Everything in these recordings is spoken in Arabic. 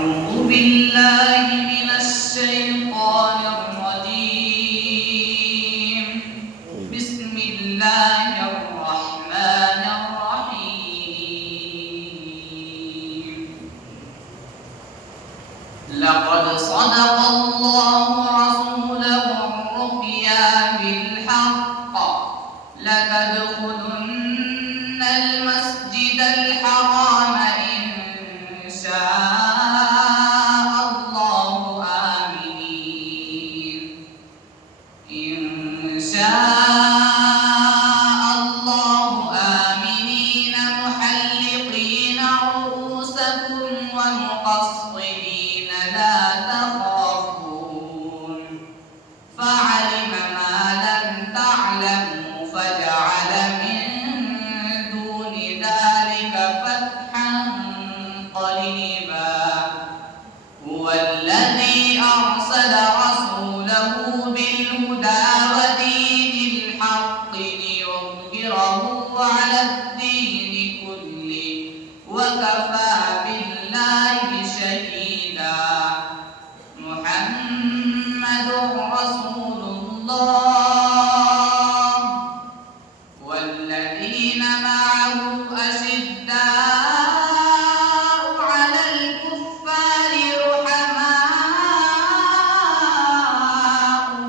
أعوذ بالله من الشيطان الرجيم. بسم الله الرحمن الرحيم. لقد صدق الله رسوله الرؤيا بالحق لتدخلن المسجد الحرام إن شاء الله آمنين محلقين رؤوسكم ومقصرين لا تخافون فعلم ما لم تعلموا فجعل من دون ذلك فتحا قريبا. هو الذي أرسل رسوله بالهدى ودين الحق ليظهره على الدين كله وكفى بالله شهيدا. محمد رسول الله والذين معه أشداء على الكفار رحماء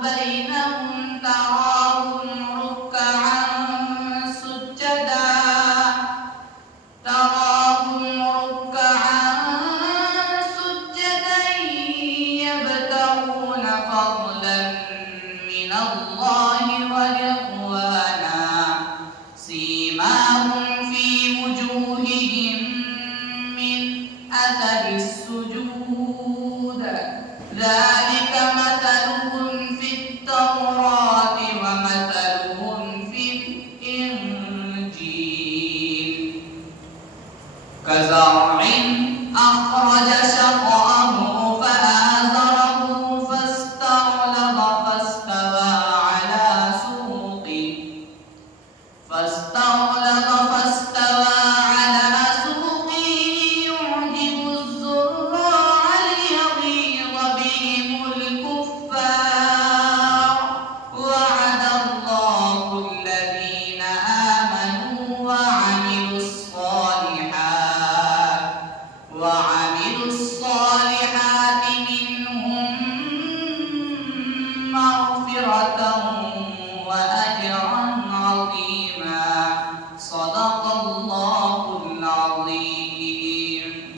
بينهم تراهم ركعا سجدا يبتغون فضلا من الله ورضوانا سيماهم في وجوههم من أثر السجود ذلك مثلهم في التوراة ومثلهم في الإنجيل كزرع أخرج شطأه فآزره فاستغلظ فاستوى على سوقه يعجب الزراع ليغيظ بهم الكفار. وعد الله الذين آمنوا وعملوا الصالحات